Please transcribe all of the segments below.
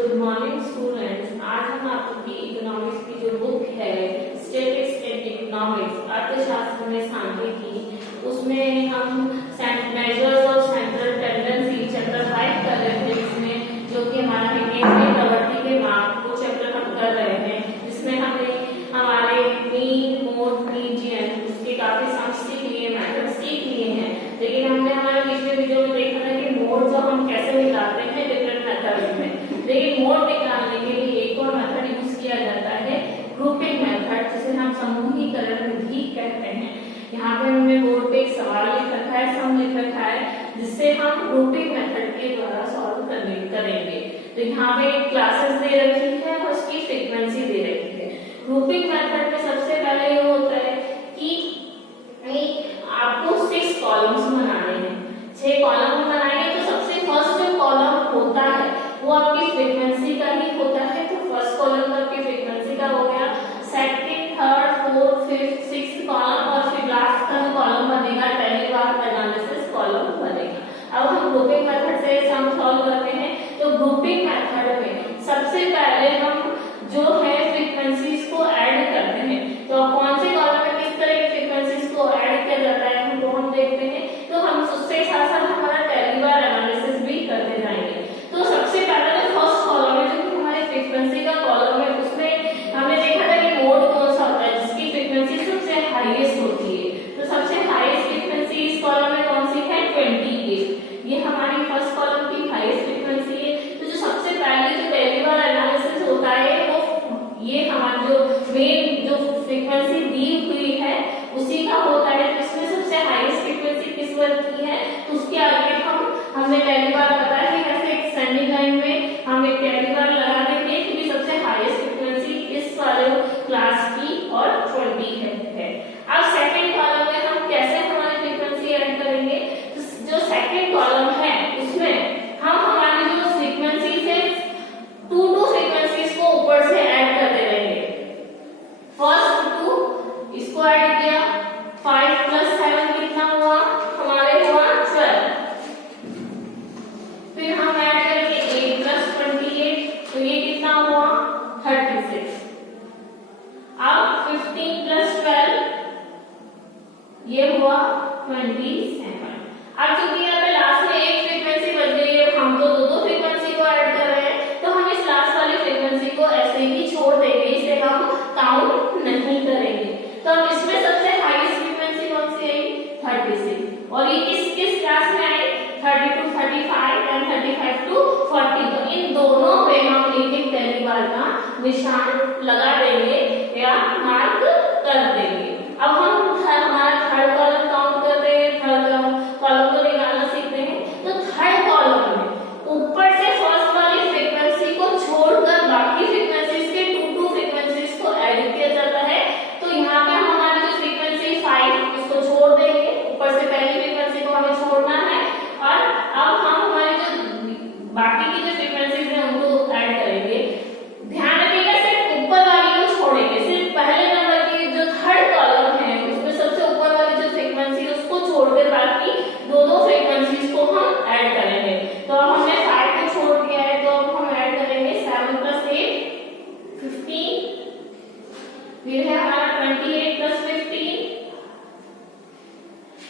Good morning students. आज हम आपकी इकोनॉमिक्स की जो बुक है स्टैटिस्टिक्स एंड इकोनॉमिक्स अर्थशास्त्र में सांख्यिकी, उसमें हम measures of central tendency chapter 5 कर रहे थे। इसमें जो कि हमारा है प्रवृत्ति के माप वो चैप्टर हम कर रहे हैं, जिसमें हमने हमारे मीन मोड मीडियन उसके काफी सम सीख लिए, मेथड सीख लिए हैं। लेकिन हमने हमारे पिछले वीडियो में देखा था कि मोड जो हम कैसे निकालते हैं डिफरेंट मेथड्स में। लेकिन मोड निकालने के लिए एक और मेथड यूज किया जाता है, ग्रुपिंग मेथड, जिसे हम समूहीकरण विधि कहते हैं। यहाँ पे हमने बोर्ड पे एक सवाल लिख रखा है, सम लिख रखा है, जिससे हम ग्रुपिंग मेथड के द्वारा सॉल्व करेंगे। तो यहाँ पे क्लासेस दे रखी है और उसकी फ्रीक्वेंसी दे रखी है। ग्रुपिंग मेथड में सबसे पहले ये होता है कि आपको 6 कॉलम्स बनाने हैं। 6 कॉलम बनाएंगे तो सबसे फर्स्ट जो कॉलम होता है वो आपकी फ्रीक्वेंसी का ही होता है। तो फर्स्ट कॉलम आपकी फ्रीक्वेंसी का हो गया, second, third, fourth, fifth, sixth column और फिर लास्ट का कॉलम बनेगा टेलीग्राफ एनालिसिस कॉलम बनेगा। अब हम ग्रुपिंग मेथड से सम सॉल्व करते हैं। तो ग्रुपिंग मेथड में सबसे पहले हम जो है फ्रीक्वेंसीज को ऐड करते हैं। तो कौन से कॉलम में किस तरह की फ्रीक्वेंसीज को ऐड किया जाता है हम देखते हैं। तो हम उससे साथ साथ हमारा टेलीग्राफ एनालिसिस भी करते जाएंगे। तो सबसे पहले जो फर्स्ट कॉलम है जो हमारी फ्रीक्वेंसी का कॉलम है, उसमें हमने देखा था कि मोड कौन सा होता है जिसकी फ्रीक्वेंसी सबसे हाईएस्ट होती है। तो सबसे हाईएस्ट फ्रीक्वेंसी इस कॉलम में कौन सी है, 28। ये हमारी फर्स्ट कॉलम की हाईएस्ट फ्रीक्वेंसी है। तो जो सबसे पहले जो टेलीग्राफ एनालिसिस होता है वो ये हमारी जो मेन जो फ्रीक्वेंसी दी हुई है उसी का होता है। तो इसमें सबसे हाईएस्ट फ्रीक्वेंसी किस वर्ग की है, तो उसके आगे हमने टेलीग्राफ बताया है कैसे एक स्टैंडिंग लाइन में हम एक टेलीग्राफ लगा देंगे क्योंकि सबसे हाईएस्ट फ्रीक्वेंसी इस वाले क्लास की और 20 है। अब सेकंड कॉलम में हम कैसे हमारी फ्रीक्वेंसी ऐड करेंगे। तो जो सेकंड कॉलम है उसमें हम हमारी जो फ्रीक्वेंसी से 2 फ्रीक्वेंसीज को ऊपर से ऐड करते रहेंगे। फर्स्ट 2 इसको ऐड किया, 5 + 7 कितना हुआ, हमारे हुआ 12। फिर हम ऐड करेंगे 8 + 28, तो ये कितना हुआ 36। अब 15 + 12 ये हुआ 27। अब चूंकि यहाँ पे लास्ट में एक फ्रीक्वेंसी बच गई है, हम तो दो फ्रीक्वेंसी को ऐड कर रहे हैं, तो हम इस लास्ट वाली फ्रीक्वेंसी को ऐसे ही छोड़ देंगे, इसे हम काउंट नहीं करेंगे। तो अब इसमें सबसे हाईएस्ट फ्रीक्वेंसी कौन सी आई, 36। और ये किस क्लास में आई, 32, 35 एंड 35 to 40। तो इन दोनों पे हम एक टेलीग्राफ का निशान लगा देंगे या मार्क कर देंगे। अब हम हमारा थर्ड कॉलम काउंट करते हैं, थर्ड कॉलम को निकालना सीखते हैं। तो थर्ड कॉलम में ऊपर से फर्स्ट वाली फ्रीक्वेंसी को छोड़कर बाकी फ्रीक्वेंसीज के 2 फ्रीक्वेंसीज को ऐड किया जाता है। तो यहाँ पे हम हमारी जो फ्रीक्वेंसी 5 इसको छोड़ देंगे, ऊपर से पहली फ्रीक्वेंसी को हमें छोड़ना है और अब हम हमारी जो बाकी की जो फ्रीक्वेंसीज हैं उनको ऐड करेंगे। ध्यान रखिएगा सिर्फ ऊपर वाली को छोड़ेंगे, सिर्फ पहले नंबर की जो थर्ड कॉलम है उसमें सबसे ऊपर वाली जो फ्रीक्वेंसी है उसको छोड़कर बाकी 2 फ्रीक्वेंसीज को हम ऐड करेंगे। तो अब हमने 5 को छोड़ दिया है, तो अब हम ऐड करेंगे 7 + 8 15, फिर है हमारा 28 + 15,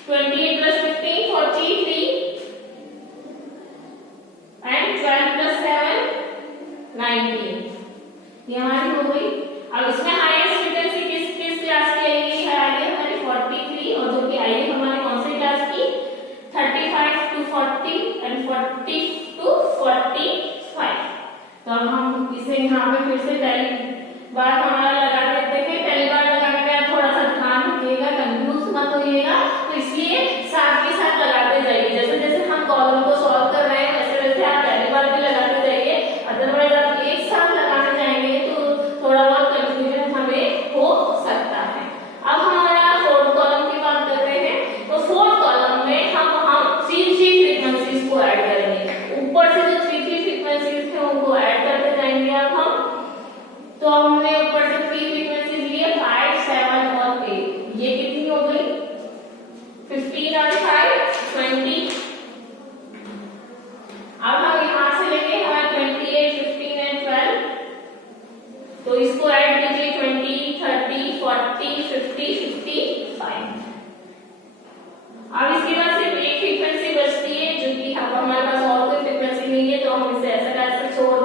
28 + 15 43 एंड 12 + 7 19। ये हमारी हो गई। अब इसमें हाईएस्ट फ्रीक्वेंसी किस क्लास की आएगी, आएगी हमारी 43, और जो कि आएगी हमारी कौन सी क्लास की, 35 to 40 एंड 40 to 45। तो अब हम इसे यहाँ पे फिर से टेलीग्राफ हमारा लगा देते हैं। टेलीग्राफ लगाने के बाद थोड़ा सा ध्यान रखिएगा, कंफ्यूज मत होइएगा, तो इसलिए साथ के साथ लगाते जाइए। जैसे जैसे हम कॉलम को सॉल्व कर रहे हैं वैसे वैसे आप टेलीग्राफ भी लगाते जाइए। अदरवाइज आप एक साथ लगाने जाएंगे तो थोड़ा बहुत कंफ्यूजन हमें हो सकता है। अब हमारा फोर्थ कॉलम की बात करते हैं। तो फोर्थ कॉलम में हम 3 फ्रीक्वेंसीज को ऐड करेंगे। ऊपर से जो 3 फ्रीक्वेंसीज थे उनको ऐड करते जाएंगे अब हम। तो हमने ऊपर से 3 फ्रीक्वेंसीज लिए, 5, 7 और 8। ये कितनी हो गई, 15 और 5 20। अब हम यहाँ से लेंगे हमारे 28, 15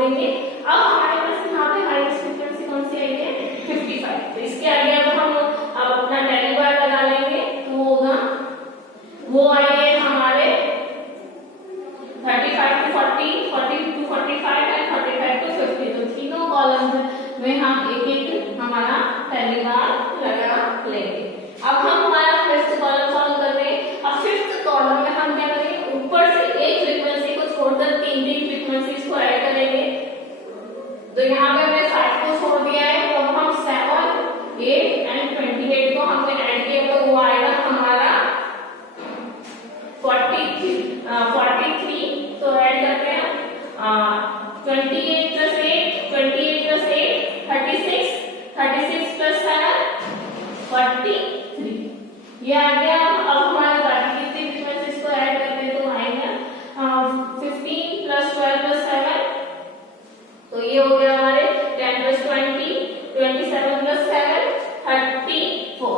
देंगे। अब हमारे पास यहाँ पे हाईएस्ट फ्रीक्वेंसी कौन सी आई है 55। तो इसके आगे अब हम अपना टैली बार लगा लेंगे तो होगा वो आई है हमारे 35 to 40, 40 to 45 एंड 45 to 50। तो तीनों कॉलम्स में हम एक एक हमारा टैली बार लगा लेंगे। अब हम हमारा फिफ्थ कॉलम सॉल्व कर रहे हैं। अब फिफ्थ कॉलम में हम क्या करेंगे, ऊपर से एक फ्रीक्वेंसी को छोड़कर तीन फ्रीक्वेंसीज को ऐड करेंगे। तो यहाँ पे हमने 5 को छोड़ दिया है, तो अब हम 7, 8 एंड 28 को हमने ऐड किया तो वो आएगा हमारा 43। तो ऐड करते हैं 28 plus 8, 28 plus 8, 36, 36 plus 7, 43। ये आ गया। अब हमारे बाकी कितनी फ्रीक्वेंसीज को ऐड करते हैं तो आएगा 15 plus 12 plus 7। तो ये हो गया हमारे 10 plus 20, 27 plus 7, 34।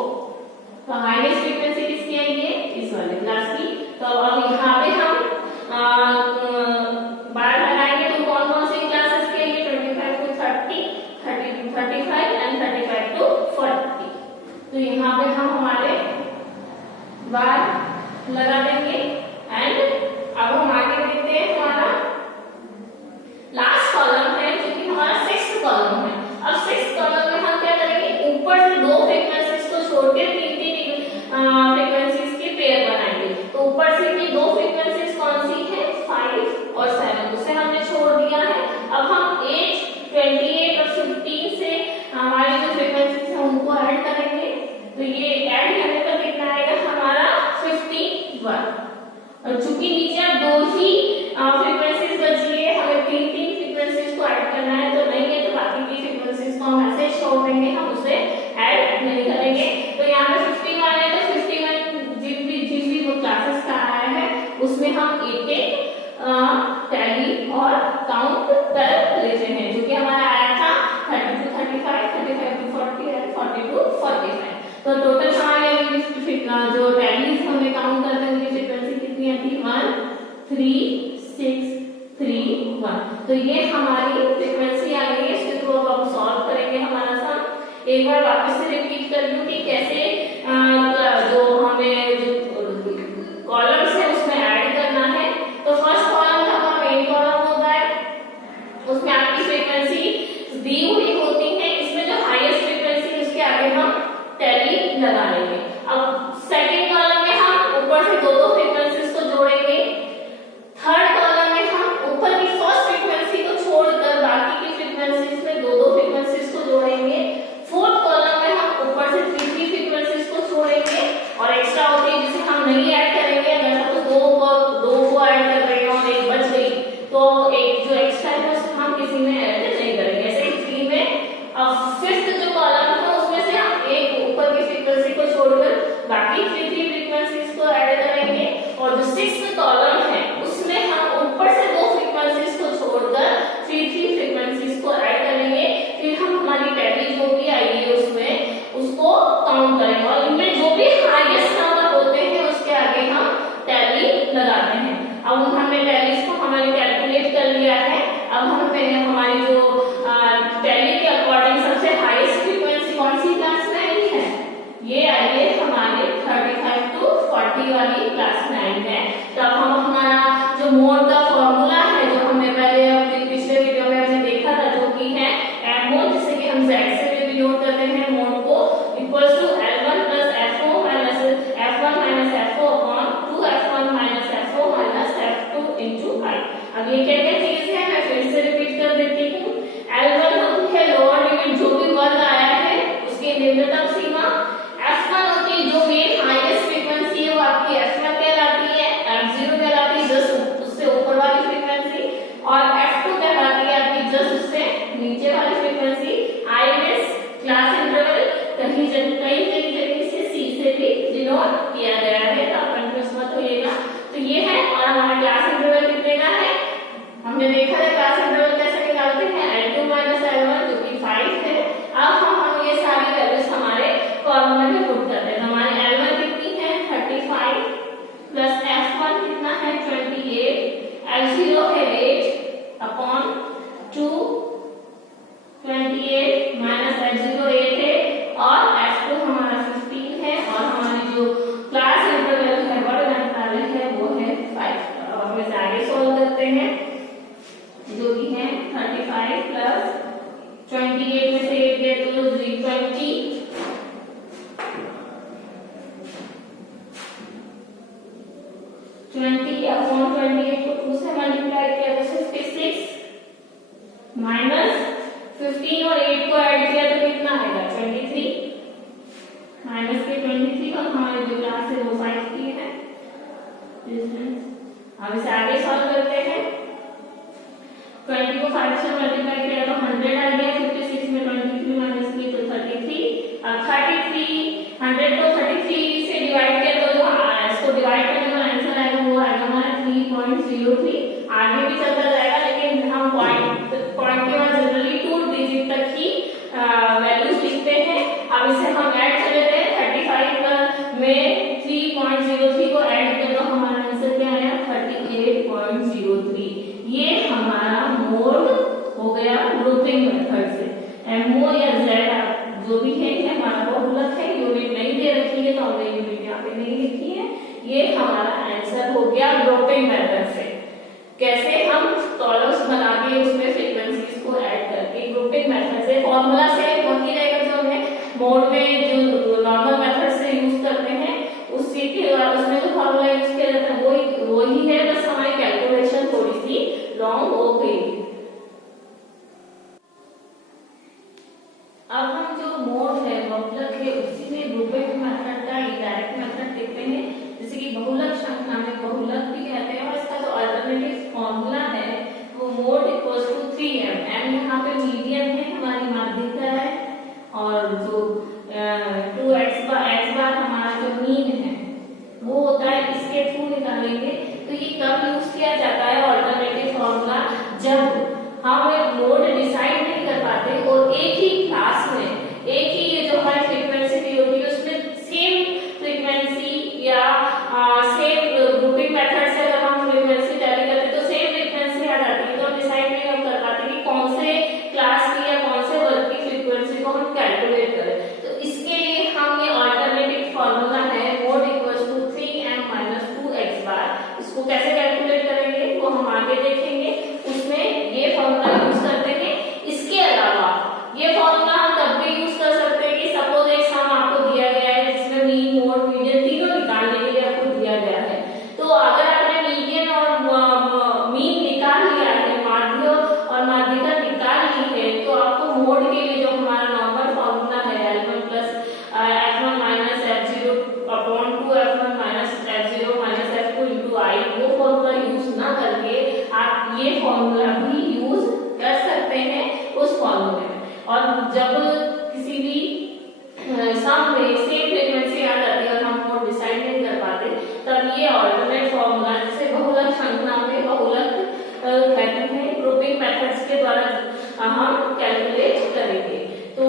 तो हाईएस्ट फ्रीक्वेंसी किसकी आई है, इस वाले क्लास की। तो अब यहाँ पे हम बार लगाएंगे तो कौन कौन सी क्लासेस के लिए 25 to 30, 30 to 35 एंड 35 to 40। तो यहाँ पे हम हमारे बार लगा देंगे एंड अब हम आगे देखते हैं हमारा लास्ट कॉलम है जो कि हमारा सिक्स्थ कॉलम है। अब सिक्स्थ कॉलम में हम क्या करेंगे, ऊपर से दो फ्रीक्वेंसीज को छोड़ के तीन फ्रीक्वेंसीज के पेयर बनाएंगे। तो ऊपर से की दो फ्रीक्वेंसीज कौन सी है 5 और 7, उसे हमने छोड़ दिया है। अब हम 8, 28 और 15 से हमारी जो फ्रीक्वेंसीज है उनको ऐड करेंगे। तो ये ऐड करने पर कितना आएगा हमारा 51। और चूंकि नीचे अब दो ही फ्रीक्वेंसीज बची है, हमें तीन फ्रीक्वेंसीज को ऐड करना है, तो नहीं है तो बाकी की फ्रीक्वेंसीज को हम ऐसे छोड़ देंगे, हम उसे ऐड नहीं करेंगे। तो यहाँ पे 51 आया तो 51 जिन भी वो क्लासेस का आया है उसमें हम एक एक टैली और काउंट कर लेते हैं। जो कि हमारा आया था 30 to 35, 35 to 40 और 40 to 45। तो टोटल हमारे जो टैलीज हमने काउंट करते हैं उनकी फ्रीक्वेंसी कितनी आती है 1, 3, 6, 3, 1। तो ये हमारी फ्रीक्वेंसी आ गई है। इसको अब हम सॉल्व करेंगे हमारा सम। एक बार वापस से रिपीट कर दूं कि कैसे जो हमें जो कॉलम्स है उसमें ऐड करना है। तो फर्स्ट कॉलम का हमारा मेन कॉलम होता है, उसमें आपकी फ्रीक्वेंसी दी हुई होती है। इसमें जो हाईएस्ट फ्रीक्वेंसी है उसके आगे हम टैली लगा लेंगे। अब सेकंड कॉलम में हम ऊपर से दो फ्रीक्वेंसीज को जोड़ेंगे। थर्ड कॉलम में हम ऊपर की फर्स्ट फ्रीक्वेंसी को छोड़कर बाकी की फ्रीक्वेंसीज में दो फ्रीक्वेंसीज को जोड़ेंगे। फोर्थ कॉलम में हम ऊपर से तीन फ्रीक्वेंसीज को छोड़ेंगे और एक्स्ट्रा होती है जिसे हम नहीं ऐड करेंगे। अगर सपोज दो को ऐड कर रहे हैं और एक बच गई तो एक जो एक्स्ट्रा है उसे हम किसी में ऐड नहीं करेंगे। ऐसे ही थ्री में अब फिफ्थ जो कॉलम है उसमें से हम एक ऊपर की फ्रीक्वेंसी को छोड़कर बाकी थ्री फ्रीक्वेंसीज को ऐड करेंगे। और जो सिक्स्थ कॉलम है उसमें हम ऊपर से दो फ्रीक्वेंसीज को छोड़कर थ्री फ्रीक्वेंसीज को ऐड करेंगे। फिर हम हमारी टैली जो भी आई है उसमें उसको काउंट करेंगे और इनमें जो भी हाईएस्ट नंबर होते हैं उसके आगे हम टैली लगाते हैं। अब हमने टैलीज को हमारे कैलकुलेट कर लिया है। अब हमें हमारी जो टैली के अकॉर्डिंग सबसे हाईएस्ट फ्रीक्वेंसी कौन सी क्लास में आई है, ये आई है हमारे 35 to 40 वाली क्लास में आई है। तो अब हम हमारा जो मोड का फॉर्मूला है जो हमने पहले अपने पिछले वीडियो में हमने देखा था जो कि है एम मोड, जिसे कि हम z से भी डिनोट करते हैं मोड को, equals to L1 plus F4 minus F1 minus F4 upon 2F1 minus F4 minus F2 into I। अब ये क्या क्या चीज है मैं फिर से रिपीट कर देती हूँ। L1 होती है लोअर लिमिट जो भी वर्ग आया है उसकी निम्नतम सीमा। F1 होती है जो मेन हाईएस्ट फ्रीक्वेंसी है वो आपकी F1 कहलाती है, F0 कहलाती है जस्ट उससे ऊपर वाली फ्रीक्वेंसी और F2 कहलाती है आपकी जस्ट उससे नीचे वाली frequency. I means class interval कहीं तरीके से C से भी डिनोट किया गया है, तो आप कंफ्यूज मत होइएगा। तो ये है और हमारा क्लास इंटरवल कितने का है हमने देखा है। क्लास इंटरवल कैसे निकालते हैं L2 minus L1 जो कि 5 है। अब हम ये सारी वैल्यूज हमारे फॉर्मूला में पुट करते हैं। हमारे L1 कितनी है 35 प्लस F1 कितना है 28, L0 है 8 अपॉन 2 28 माइनस F0 8 है और F2 हमारा 15 है और हमारी जो क्लास इंटरवल है वर्ग है वो है 5। अब हम इसे आगे सॉल्व करते हैं, जो कि है 35 प्लस 28 में से 8 गए तो 20 अपॉन 28 को 2 से मल्टीप्लाई किया तो 56 माइनस 15 और 8 को ऐड किया तो कितना आएगा 23 माइनस के 23 और हमारी जो क्लास है वो 5 की है। हम इसे आगे सॉल्व करते हैं। 20 को 5 से मल्टीप्लाई किया तो 100 आ गया, 56 में 23 माइनस की तो 33। अब 33 100 को 33 से डिवाइड किया तो जो इसको डिवाइड करने का आंसर आएगा वो आएगा हमारा 3.03। आगे भी चलता जाएगा लेकिन हम पॉइंट के बाद जनरली 2 डिजिट तक ही वैल्यूज लिखते हैं। अब इसे हम ऐड कर लेते हैं, 35 में 3.03 को ऐड किया तो हमारा आंसर क्या आया 38.03। ये हमारा मोड हो गया ग्रुपिंग मेथड से। MO या Z जो भी है ये हमारा बहुलक है, यूनिट नहीं दे रखी है तो हमने यूनिट यहाँ पे नहीं लिखी है। ये हमारा आंसर हो गया ग्रुपिंग मेथड से। कैसे हम कॉलम्स बना के उसमें फ्रीक्वेंसीज को ऐड करके ग्रुपिंग मेथड से, फॉर्मूला से वही रहेगा जो हमें मोड में जो नॉर्मल मेथड से यूज करते हैं उसी के उसमें जो फॉर्मूला यूज किया जाता है वही है, बस हमारी कैलकुलेशन थोड़ी सी रॉन्ग हो गई। अब हम जो मोड है बहुलक है उसी में ग्रुपिंग मेथड का इनडायरेक्ट मेथड देखते हैं, जैसे कि बहुलक श्रृंखला में बहुलक भी कहते हैं और इसका जो अल्टरनेटिव फॉर्मूला है वो mode equals to 3m। m यहाँ पे मीडियन है, हमारी माध्यिका है और जो 2x बार हमारा जो मीन है वो होता है, इसके थ्रू निकालेंगे। तो ये कब यूज किया जाता है ऑल्टरनेटिव फॉर्मूला, जब हम एक मोड डिसाइड नहीं कर पाते और एक ही क्लास में एक ही ये जो हमारी फ्रीक्वेंसी दी होती है उसमें सेम फ्रीक्वेंसी या सेम ग्रुपिंग मेथड से अगर हम फ्रीक्वेंसी टैली करते तो सेम फ्रीक्वेंसी आ जाती है, तो हम डिसाइड नहीं कर पाते कि कौन से क्लास की या कौन से वर्ग की फ्रीक्वेंसी को हम कैलकुलेट करें। तो इसके लिए हम ये ऑल्टरनेटिव फॉर्मूला है mode equals to 3m minus 2x bar, इसको कैसे कैलकुलेट करेंगे वो हम आगे देखेंगे। उसमें ये फॉर्मूला यूज करते हैं। इसके अलावा ये फॉर्मूला हम तब भी यूज कर सकते हैं कि सपोज एक सम आपको दिया गया है जिसमें मीन मोड मीडियन तीनों निकालने के लिए आपको दिया गया है। तो अगर आपने मीडियन और मीन निकाल लिया है, माध्य और माध्यिका निकाल ली है, तो आपको मोड के लिए जो हमारा नॉर्मल फॉर्मूला है L1 plus F1 minus F0 upon 2 F1 minus F0 minus F2 into I, वो फॉर्मूला यूज ना करके आप ये फॉर्मूला भी यूज कर सकते हैं उस फॉर्मूले में। और जब किसी भी सम में सेम फ्रीक्वेंसी आ जाती है और हम मोड डिसाइड नहीं कर पाते तब ये ऑल्टरनेट फॉर्मूला जिसे बहुलक श्रृंखला में बहुलक कहते हैं ग्रुपिंग मेथड्स के द्वारा हम कैलकुलेट करेंगे। तो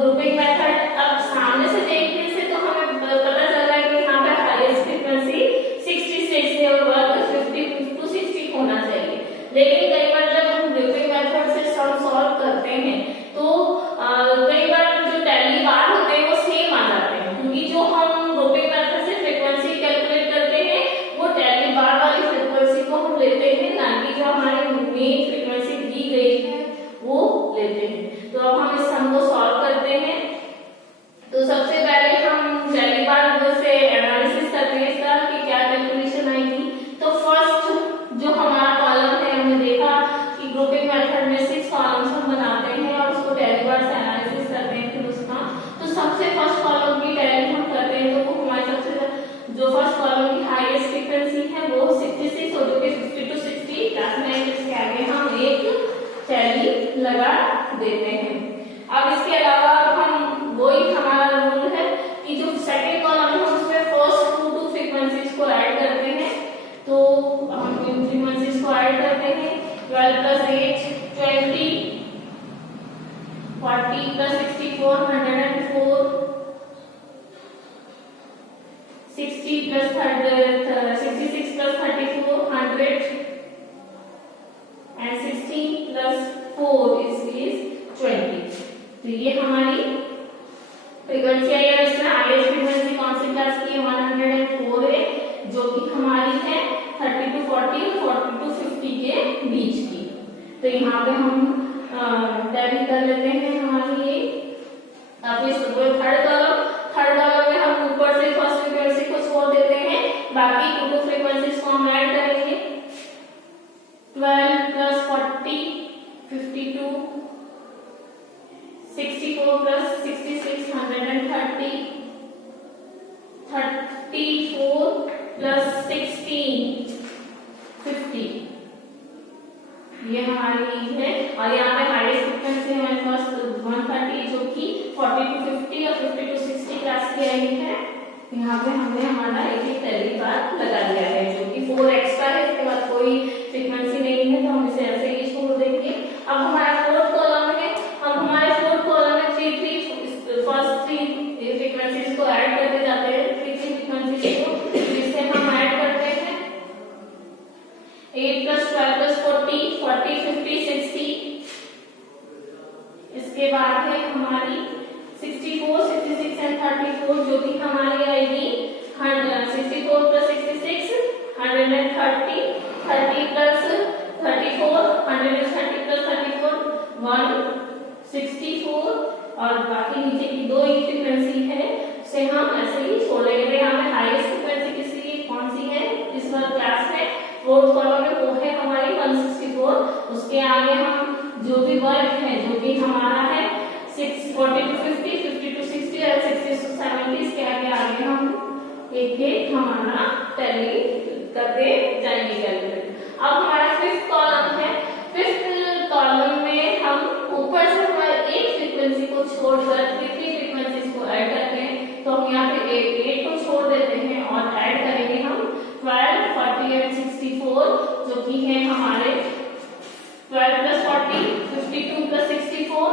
ग्रुपिंग मेथड अब सामने से देखने से तो हमें पता चल रहा है कि यहाँ पे हाईएस्ट फ्रीक्वेंसी 66 है और वर्ग 50 to 60 होना चाहिए, लेकिन कई बार जब हम ग्रुपिंग मेथड से सम सॉल्व करते हैं तो कई बार जो टैली बार होते हैं वो सेम आ जाते हैं, क्योंकि जो हम ग्रुपिंग मेथड से फ्रीक्वेंसी कैलकुलेट करते हैं वो टैली बार वाली फ्रीक्वेंसी को हम लेते हैं, ना कि जो हमारे मेन फ्रीक्वेंसी दी गई है वो लेते हैं। तो अब हम इस सम को सॉल्व करते हैं। तो सबसे पहले हम टैली बार से एनालिसिस करते हैं इसका कि क्या कैलकुलेशन आएगी। तो फर्स्ट जो हमारा कॉलम है हमने देखा कि ग्रुपिंग मेथड में 6 कॉलम्स हम बनाते हैं और उसको टैली बार से एनालिसिस करते हैं फिर उसका। तो सबसे फर्स्ट कॉलम की टैली हम करते हैं तो वो हमारी सबसे जो फर्स्ट कॉलम की हाईएस्ट फ्रीक्वेंसी है वो 66 और जो कि 50 to 60 क्लास में इसके आगे हम एक टैली लगा देते हैं। अब इसके अलावा हम वही हमारा रूल है कि जो सेकंड कॉलम है उसमें फर्स्ट 2 फ्रीक्वेंसीज को ऐड करते हैं। तो हम इन फ्रीक्वेंसीज को ऐड करते हैं 12 plus 8 20 40 plus 64 104 60 plus 66 plus 34 100 and 16 plus 4 तो यहाँ पे हम टैली कर लेते हैं हमारी ये। अब इस थर्ड कॉलम में हम ऊपर से फर्स्ट फ्रीक्वेंसी को छोड़ देते हैं, बाकी टू फ्रीक्वेंसीज को हम ऐड करेंगे। 12 प्लस 40 52, 64 प्लस 66 130, 34 प्लस 16 50। ये हमारी है। और यहाँ पे हाईएस्ट फ्रीक्वेंसी हमारे पास 130 जो कि 40 to 50 और 50 to 60 क्लास की आई है। यहाँ पे हमने हमारा एक टैली बार लगा दिया है जो कि 4 एक्स्ट्रा है, इसके बाद कोई फ्रीक्वेंसी नहीं है तो हम इसे ऐसे ही छोड़ देंगे। अब हमारा फोर्थ कॉलम है, हम हमारे फोर्थ कॉलम में फर्स्ट थ्री फ्रीक्वेंसीज को ऐड करते जाते हैं, थ्री फ्रीक्वेंसीज को, जिससे हम ऐड करते हैं 8 प्लस 12 प्लस 40 40 50 60। इसके बाद है हमारी 64 66 एंड 34 जो कि हमारी आएगी 64 प्लस 66 130, 30 प्लस 34 130 प्लस 34 164। और बाकी नीचे की दो एक फ्रीक्वेंसी है उसे हम ऐसे ही छोड़ेंगे। यहाँ पे हाईएस्ट फ्रीक्वेंसी किसी कौन सी है इस क्लास में, फोर्थ कॉलम में, वो है हमारी 164। उसके आगे हम जो भी वर्ग है जो कि हमारा है 40 to 50 50 to 60 और 60 to 70, इसके आगे हम एक हमारा टैली करते जाएंगे कैलकुलेट। अब हमारा फिफ्थ कॉलम है। फिफ्थ कॉलम में हम ऊपर से हमारे एक फ्रीक्वेंसी को छोड़कर थ्री फ्रीक्वेंसीज को ऐड करते हैं, तो हम यहाँ पे 8 को छोड़ देते हैं और ऐड करेंगे हम 12 40 और 64 जो कि है हमारे 12 प्लस 40 52 प्लस 64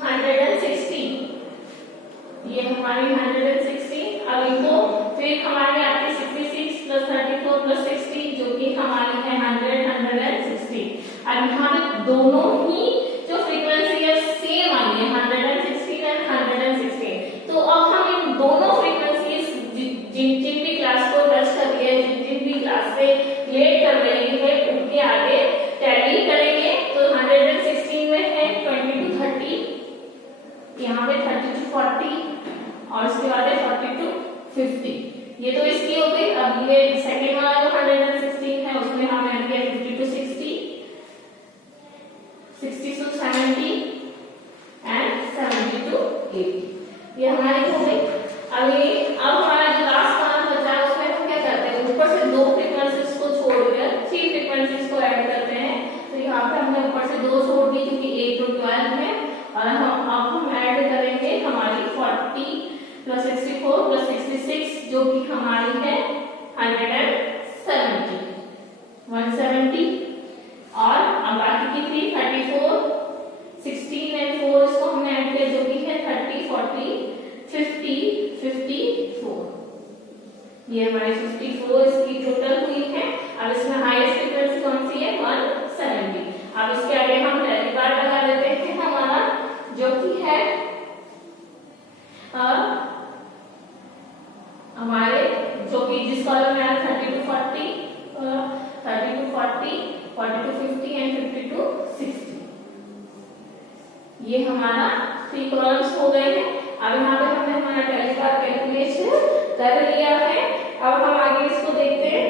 160। ये हमारी 160। अब इनको फिर हमारी आती है 66 प्लस 34 प्लस 60 जो कि हमारी है 160। अब यहाँ पे दोनों ही जो फ्रीक्वेंसी है सेम आई है 160 एंड 116। तो अब हम इन दोनों फ्रीक्वेंसीज जिन भी क्लास को टच कर रही है, जिन भी क्लास से रिलेट कर रही है, उनके आगे टैली करेंगे। तो 116 में है 20 to 30, यहाँ पे 30 to 40 और इसके बाद है 40 to 50। ये तो इसकी हो गई। अब ये सेकंड वाला जो 116 है उसमें हम ऐड किया 50 to 60 60 to 70 एंड 70 to 80। ये हमारी हो गई। अब हमारा जो लास्ट कॉलम बचा है उसमें हम क्या करते हैं, ऊपर से दो फ्रीक्वेंसीज को छोड़कर थ्री फ्रीक्वेंसीज को ऐड करते हैं। तो यहाँ पे हमने ऊपर से दो छोड़ दी क्योंकि 8 to 12 है। और हम ऐड करेंगे हमारी 40 प्लस 64 प्लस 66 जो कि हमारी है 170। और अब बाकी की थ्री 34 16 एंड 4 इसको हमने ऐड किया जो कि है 30 40 50 54। ये हमारी 54 इसकी टोटल हुई है। अब इसमें हाईएस्ट फ्रीक्वेंसी कौन सी है 170। अब इसके आगे हम टैली बार लगा देते हैं हमारा जो कि है हमारे जो कि जिस कॉलम में आया 30 to 40 30 to 40 40 to 50 and 50 to 60। ये हमारा 3 कॉलम्स हो गए हैं। अब यहाँ पे हमने हमारा टैली बार कैलकुलेशन कर लिया है। अब हम आगे इसको देखते हैं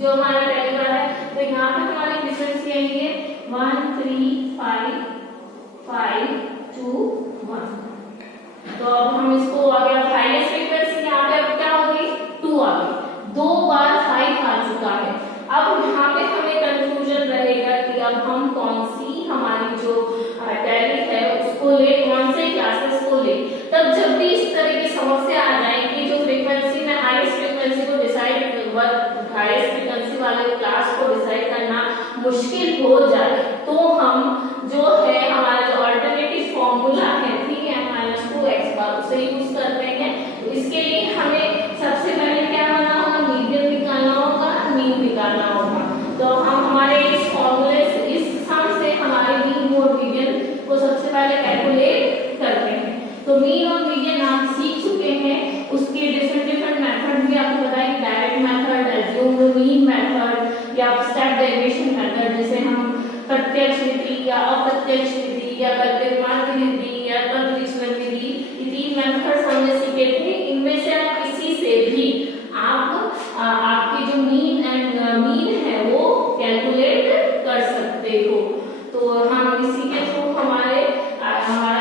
जो हमारा टैली बार है। तो यहाँ पे हमारी फ्रीक्वेंसी आई है 1 3 5 5 2 1। तो अब हम इसको आगे हाईएस्ट फ्रीक्वेंसी यहाँ पे अब क्या होगी 2 आ गई, 2 बार 5 आ चुका है। अब यहाँ पे हमें कंफ्यूजन रहेगा कि अब हम कौन सी हमारी जो टैली है उसको ले, कौन से क्लासेस को ले। तब जब भी इस तरह की समस्या आ जाएगी जो फ्रीक्वेंसी में हाईएस्ट फ्रीक्वेंसी को डिसाइड हाईएस्ट फ्रीक्वेंसी वाले क्लास को डिसाइड करना मुश्किल हो जाए, तो हम जो है हमारा जो अल्टरनेटिव फॉर्मूला है 3m-2x बार उसे यूज करते हैं। तो इसके लिए हमें सबसे पहले क्या करना होगा, मीडियन निकालना होगा, मीन निकालना होगा। तो हम हमारे इस फॉर्मूले से, इस सम से हमारे मीन और मीडियन को सबसे पहले कैलकुलेट करते हैं। तो मीन और मीडियन आप सीख चुके हैं, उसके डिफरेंट मेथड भी आपको बताया, direct method, assumed mean method, या स्टेप डेरिवेशन मेथड, जैसे हम प्रत्यक्ष विधि या अप्रत्यक्ष विधि या कल्पित मार्ग विधि या पद विचलन विधि, ये 3 मेथड्स हमने सीखे थे। इनमें से आप किसी से भी आप आपकी जो मीन है वो कैलकुलेट कर सकते हो। तो हम इसी के थ्रू हमारा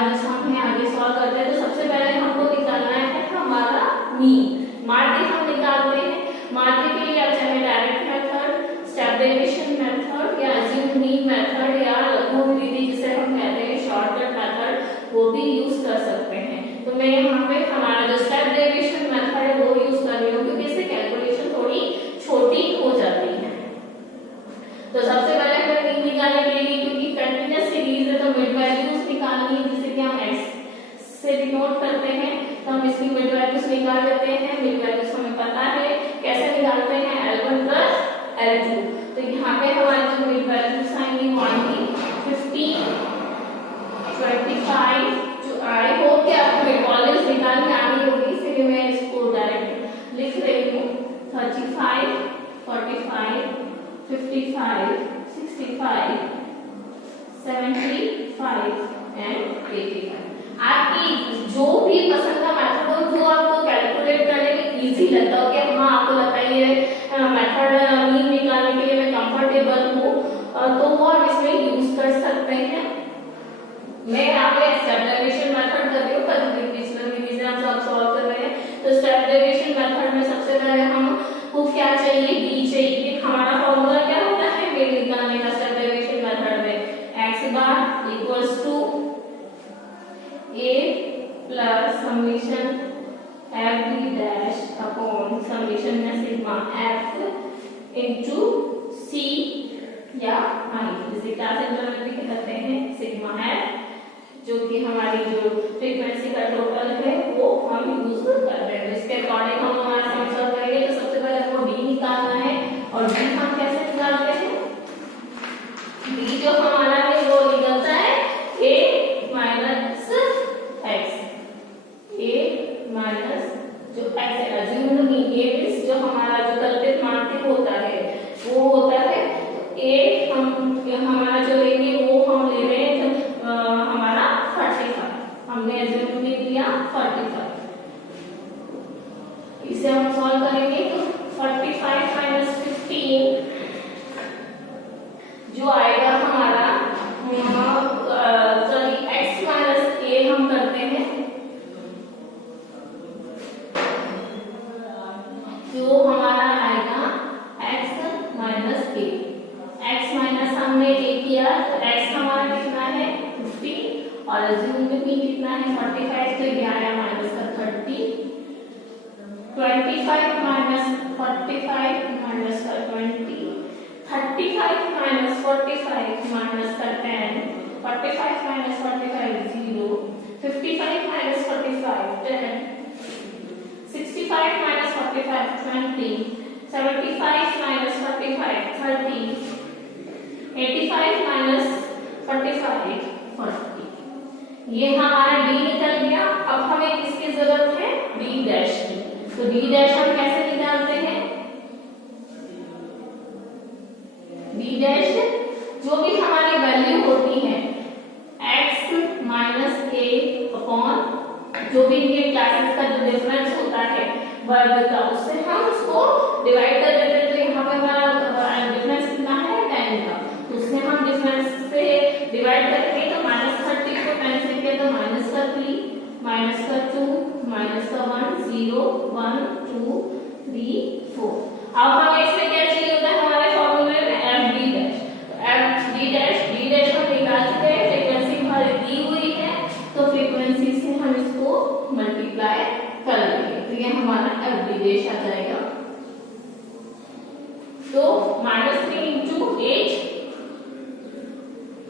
जो सम है आगे सॉल्व करते हैं। तो सबसे पहले हमको निकालना है हमारा मीन। माध्य हम निकालते हैं। माध्य के लिए आप चाहे direct method, step derivation method या अज्यूम मीन मेथड या लघु विधि जिसे हम कहते हैं शॉर्टकट मेथड, वो भी यूज कर सकते हैं। तो मैं यहाँ पे हमारा जो स्टेप डेरिवेशन मेथड है वो यूज कर रही हूँ, क्योंकि इससे कैलकुलेशन थोड़ी छोटी हो जाती है। तो सबसे पहले हमें मीन निकालने के लिए, क्योंकि कंटीन्यूअस सीरीज है तो मिड वैल्यूज निकालनी है, जिसे कि हम x से डिनोट करते हैं। तो हम इसकी मिड वैल्यूज निकाल लेते हैं। मिड वैल्यूज हमें पता है कैसे निकालते हैं, L1 प्लस L2। तो यहाँ पे हमारी जो मिड वैल्यूज आएंगी वो आएंगी 15, 25। जो आई होप कि आपको मिड वैल्यूज निकालनी आनी होगी, इसलिए मैं इसको डायरेक्ट लिख रही हूँ। 35, 45, 55, 65, 75 एंड 85। आपकी जो भी पसंद का मेथड हो, जो आपको कैलकुलेट करने में इजी लगता हो, कि हाँ आपको लगता है ये मेथड मीन निकालने के लिए मैं कंफर्टेबल हूँ, तो वो आप इसमें यूज कर सकते हैं। मैं यहाँ पे स्टेप डेरिवेशन मेथड कर रही हूँ, पद्धति विचलन विधि से हम सब सॉल्व कर रहे हैं। तो स्टेप डेरिवेशन मेथड में सबसे पहले हमको क्या चाहिए, b चाहिए। हमारा फॉर्मूला क्या होता है मीन निकालने का स्टेप डेरिवेशन मेथड में, x bar equals to a plus summation f d dash upon summation में सिग्मा f इनटू c या i, जिसे क्लास इंटरवल भी कहते हैं सिग्मा f, जो कि हमारी जो फ्रीक्वेंसी का टोटल है वो हम यूज कर रहे हैं। इसके अकॉर्डिंग हम हमारा सम सॉल्व करेंगे। तो सबसे पहले हमको d निकालना है, और d हम कैसे निकालते हैं, d जो हमारा है वो निकलता है a minus x, a minus जो x है अज्यूम्ड मीन, a मींस जो हमारा जो कल्पित माध्य होता है वो होता है a, हम हमारा जो लेंगे वो हम ले रहे हैं हमारा 45, हमने अज्यूम में लिया 45। इसे हम सॉल्व करेंगे तो 45 माइनस 15 जो आएगा हमारा सॉरी x माइनस a हम करते हैं, जो हमारा आएगा x minus a। x minus हमने a किया तो x हमारा कितना है 50, और अज्यूम में भी कितना है 45, तो ये आया माइनस का 30। 25 माइनस 45 माइनस का 20, 35 माइनस 45 माइनस का 10, 45 minus 45 0, 55 minus 45 10, 65 minus 45 20, 75 minus 45 30, 85 minus 45 40। ये हमारा d निकल गया। अब हमें किसकी जरूरत है, d डैश की। तो d डैश हम कैसे निकालते हैं, d डैश जो भी हमारी वैल्यू होती है x माइनस a अपॉन जो भी इनके क्लासेस का जो डिफरेंस होता है वर्ग का, उससे हम उसको डिवाइड कर देते हैं। तो यहाँ पे हमारा डिफरेंस कितना है 10 का, तो उससे हम डिफरेंस से डिवाइड करेंगे तो माइनस 30 को 10 से किया तो माइनस का 3, माइनस का 2, माइनस का 1, 0, 1, 2, 3, 4। अब हमें इसमें क्या चाहिए होता है हमारे फॉर्मूले में f d डैश। तो f d डैश हम निकाल चुके हैं, फ्रीक्वेंसी हमारी दी हुई है, तो फ्रीक्वेंसी से हम इसको मल्टीप्लाई कर लेंगे, तो ये हमारा f d डैश आ जाएगा। तो -3 इंटू 8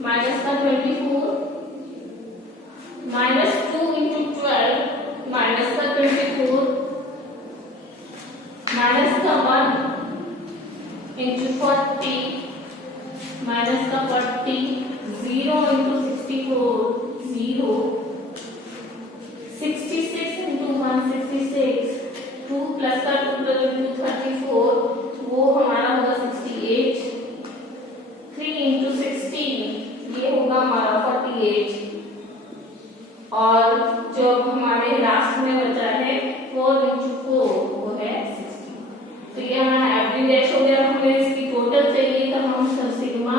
माइनस का 24, -2 इंटू 12 माइनस का 24, माइनस का 1 इंटू 40 माइनस का 40, 0 इंटू 64 0, 66 इंटू 166, 2 प्लस का 2 इंटू 34 वो हमारा होगा 68, हम सिग्मा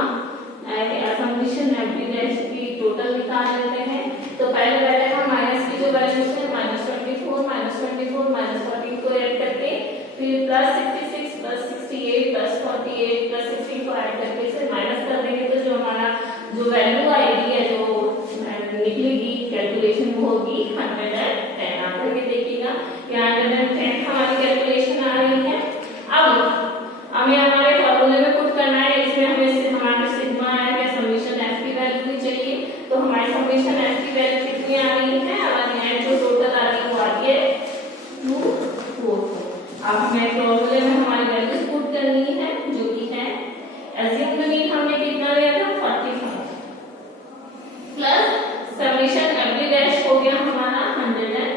समेशन एफबी डैश की टोटल निकाल लेते हैं। तो पहले हम माइनस की जो वैल्यूज है -24 -14 को ऐड करके फिर +66 +68 +48 +60 को ऐड करके इसे माइनस कर देंगे तो जो हमारा जो वैल्यू आएगी या जो निकलेगी कैलकुलेशन वो होगी 110। आप करके देखिएगा कि 110 हमारी कैलकुलेशन आ रही है। अब हमें हमारे फॉर्मूले में पुट करना है, इसमें हमें हमारा सिग्मा है समेशन एफ की वैल्यू भी चाहिए। तो हमारी समेशन एफ की वैल्यू कितनी आ रही है, हमारी एंड जो टोटल आ रही है वो आ रही है 244। अब हमें फॉर्मूले में हमारी वैल्यूज पुट करनी है जो कि है एज्यूम द मीन हमने कितना लिया था 45 प्लस समेशन एवरी डैश हो गया हमारा 110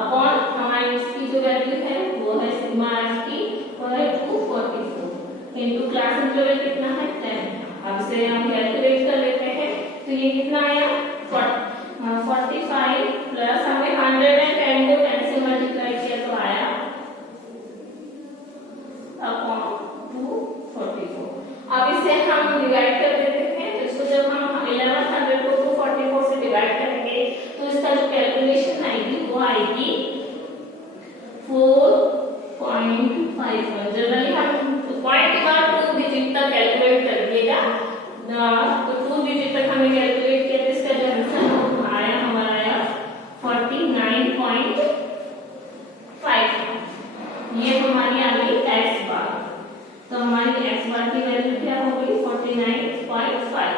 अपॉन हमारी इसकी जो वैल्यू है वो है सिग्मा एफ की वो है 244 इनटू क्लास इंटरवल कितना है 10। अब इसे हम कैलकुलेट कर लेते हैं तो ये कितना आया 45 प्लस हमें 110 को 10 से मल्टीप्लाई किया तो आया अपॉन 244। अब इसे हम डिवाइड कर देते हैं तो इसको जब हम 1100 को 244 से डिवाइड करेंगे तो इसका जो कैलकुलेशन आएगी वो आएगी 4.51। जनरली हम पॉइंट के बाद 2 डिजिट तक कैलकुलेट करिएगा तो 2 डिजिट तक हमें कैलकुलेट किया तो इसका जो आंसर आया हमारा आया 49.5। ये हमारी आ गई x बार। तो हमारी x बार की वैल्यू क्या हो गई 49.5।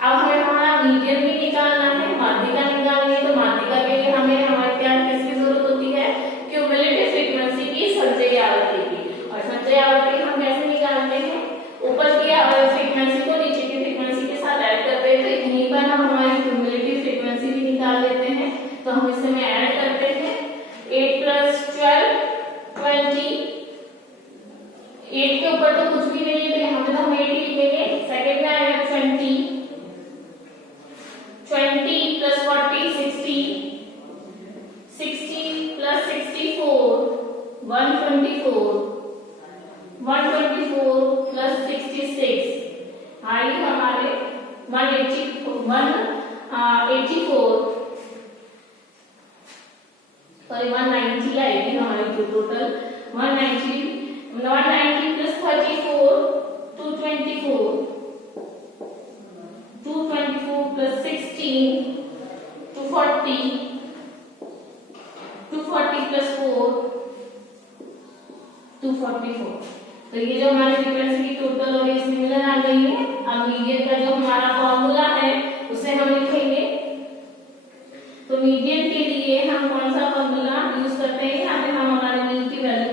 अब हमें हमारा मीडियन भी निकालना है, माध्यिका निकालनी है। तो माध्यिका के लिए हमें हमारे क्या किसकी जरूरत होती है क्यूमुलेटिव फ्रीक्वेंसी की संचयी आवृत्ति की। और संचयी आवृत्ति हम कैसे निकालते हैं, ऊपर की फ्रीक्वेंसी को नीचे की फ्रीक्वेंसी के साथ ऐड करते हैं। तो यहीं पर हम हमारी क्यूमुलेटिव फ्रीक्वेंसी भी निकाल लेते हैं। तो हम इसे में ऐड करते हैं 8 + 12 20। 8 के ऊपर तो कुछ भी नहीं है तो यहाँ पे तो हम 8 लिखेंगे। सेकंड में आएगा 20 + 40 60 60 + 64 124 124 + 66 आई हमारे 190 आएगी हमारी जो टोटल 190 + 34 224 + 16 240 240 + 4 244। तो ये जो हमारी फ्रीक्वेंसी की टोटल और ये सिमिलर आ गई है। अब मीडियन का जो हमारा फॉर्मूला है उसे हम लिखेंगे। तो मीडियन के लिए हम कौन सा फॉर्मूला यूज करते हैं, यहाँ पे हम हमारे मीन की वैल्यू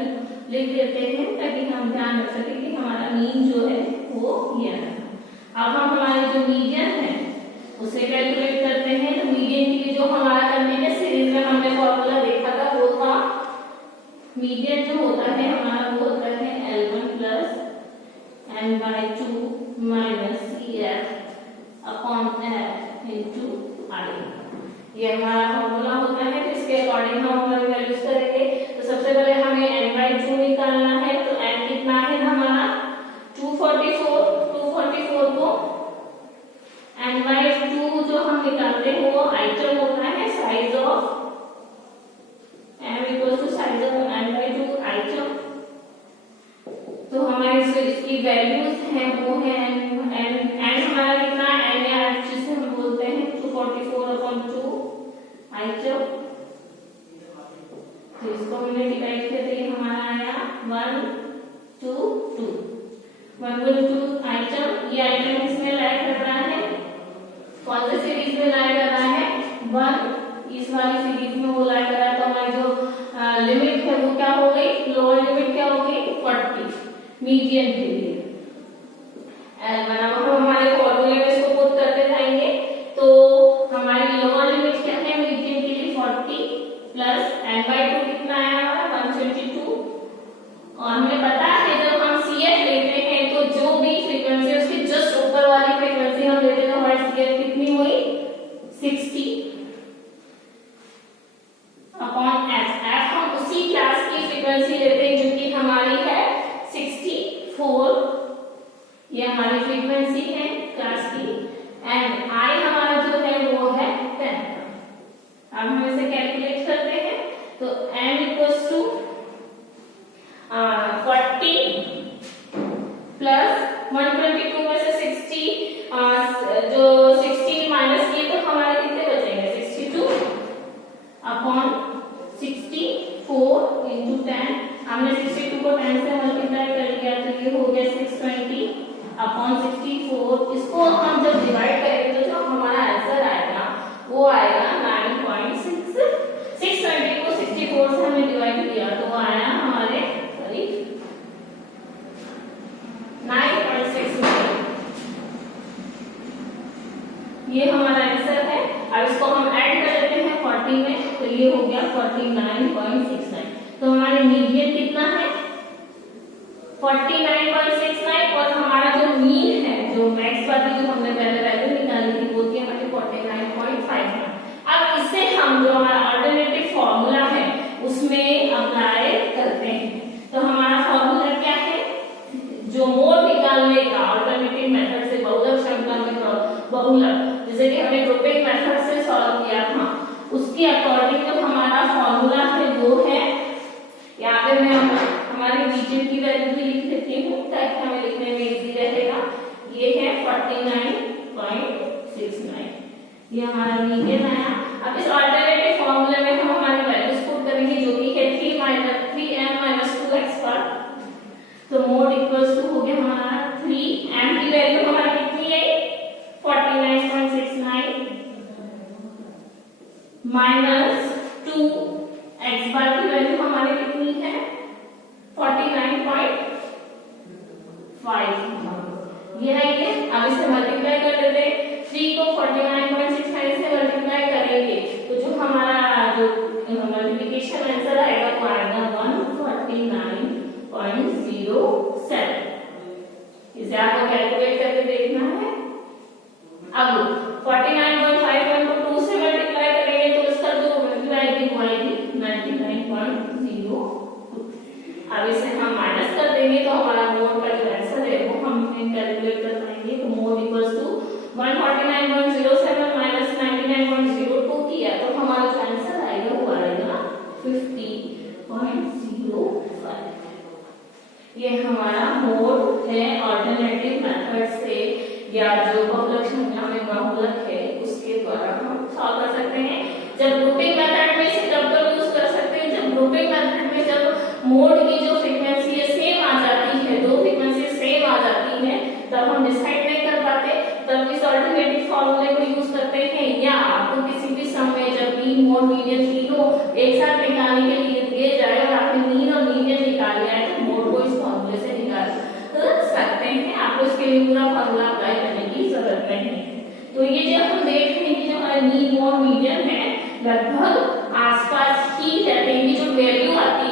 लिख देते हैं ताकि हम ध्यान रख सकें कि हमारा मीन जो है वो ये है। अब हम हमारे जो मीडियन है उसे कैलकुलेट करते हैं। तो मीडियन के लिए जो हमारा करने के सीरीज में हमने फॉर्मूला देखा था वो था मीडियन जो होता है हमारा वो होता है L1 + n/2 - CF upon F × I। ये हमारा फॉर्मूला होता है। तो इसके अकॉर्डिंग हम हमारी वैल्यूज करेंगे। तो सबसे पहले हमें n/2 निकालना है। तो n कितना है हमारा 244 को n/2 जो हम निकालते हैं वो आइटम होता है size of m = size of n/2 item. तो हमारे इसकी वैल्यूज हैं वो है n हमारा कितना n या जिसे हम बोलते हैं 244/2 आइटम। तो इसको हमने डिवाइड किया तो ये हमारा आया 122 आइटम। ये आइटम किसमें लाई कर रहा है, कौन से सीरीज में लाई कर रहा है 1 इस वाली सीरीज में वो लाई कर रहा है। तो हमारी जो लिमिट है वो क्या हो गई, लोअर लिमिट क्या हो गई 40 मीडियन के लिए। L1 अब हम हमारे फॉर्मूले में इसको पुट करते जाएंगे। तो हमारी लोअर लिमिट क्या है मीडियन के लिए 40 प्लस n/2 कितना आया हमारा 122। और हमें पता है जब हम CF लेते हैं तो जो भी फ्रीक्वेंसी उसके जस्ट ऊपर वाली फ्रीक्वेंसी हम लेते हैं तो हमारी CF कितनी हुई 60 अपॉन F। हम उसी क्लास की फ्रीक्वेंसी लेते हैं जो कि हमारी है 64 ये हमारी फ्रीक्वेंसी है क्लास की, एंड आई हमारा जो है वो है 10। अब हम इसे कैलकुलेट करते हैं, तो m इक्वल्स टू 40 प्लस 122 में से 60, जो 60 माइनस किए तो हमारे कितने बचेंगे, 62 अपॉन 64 इंटू 10। हमने 62 को 10 से मल्टीप्लाई कर लिया तो ये हो गया 620 अपॉन 64। इसको हम जब डिवाइड करेंगे तो जो हमारा आंसर आएगा वो आएगा 9.6। 620 को 64 से हमने डिवाइड किया तो वो आया हमारे करीब 9.69। ये हमारा आंसर है। अब इसको हम ऐड कर देते हैं 40 में, तो ये हो गया 49.69। तो हमारे मीडियन कितना है, 49.69, और हमारा जो मीन है, जो मैक्स वाली जो हमने पहले वैल्यू निकाली थी वो थी हमारी 49.5। अब इसे हम जो हमारा अल्टरनेटिव फॉर्मूला है उसमें अप्लाई करते हैं। तो हमारा फॉर्मूला क्या है, जो मोड निकालने का अल्टरनेटिव मेथड से बहुलक श्रृंखला में बहुलक, जैसे कि हमने ग्रुपिंग मेथड से सॉल्व किया था, उसके अकॉर्डिंग जो हमारा फॉर्मूला है वो है, यहाँ पे मैं हमारे मीडियन की वैल्यू भी लिख देती हूँ ताकि हमें लिखने में इजी रहेगा। ये है 49.69, ये हमारा मीडियन आया। अब इस अल्टरनेटिव फॉर्मूले में हम हमारी वैल्यूज पुट करेंगे जो कि है 3m - 2x पर। तो मोड इक्वल्स टू हो गया हमारा 3m की वैल्यू हमारी कितनी है, 49.69 माइनस 2x बार की वैल्यू हमारी कितनी है 49.5। ये है ये। अब इसे मल्टीप्लाई कर देते हैं, 3 को 49.69 से मल्टीप्लाई करेंगे तो जो हमारा जो मल्टीप्लिकेशन आंसर आएगा वो आएगा 149.07। इसे आपको कैलकुलेट करके देखना है। अब 49.5 को 2 से मल्टीप्लाई करेंगे तो इसका जो वैल्यू आएगी वो आएगी 99.02। अब इसे हम माइनस कर देंगे तो हमारा मोड का जो आंसर है वो हम कैलकुलेट कर पाएंगे। तो मोड इक्वल्स टू 149.07 माइनस 99.02 किया तो हमारा जो आंसर आएगा वो आएगा 50.05। ये हमारा मोड है अल्टरनेटिव मेथड से, या जो बहुलक श्रृंखला में बहुलक है उसके द्वारा हम सॉल्व कर सकते हैं। जब ग्रुपिंग मेथड में इसे तब तक यूज कर सकते हैं जब ग्रुपिंग मेथड में जब मोड की जो फ्रीक्वेंसी है सेम आ जाती है, दो फ्रीक्वेंसी सेम आ जाती है, तब हम डिसाइड नहीं कर पाते, तब इस अल्टरनेटिव फॉर्मूले को यूज करते हैं। या आपको किसी भी समय जब मीन मोड मीडियन तीनों एक साथ निकालने के लिए दिए जाए और आपने मीन और मीडियन निकाल लिया है तो मोड को इस फॉर्मूले से निकाल सकते हैं। आपको इसके लिए पूरा फॉर्मूला अप्लाई करने की जरूरत नहीं है। तो ये जो हम देख रहे हैं कि जो हमारा मीन मोड मीडियन है लगभग आसपास ही रहते हैं, जो वैल्यू आती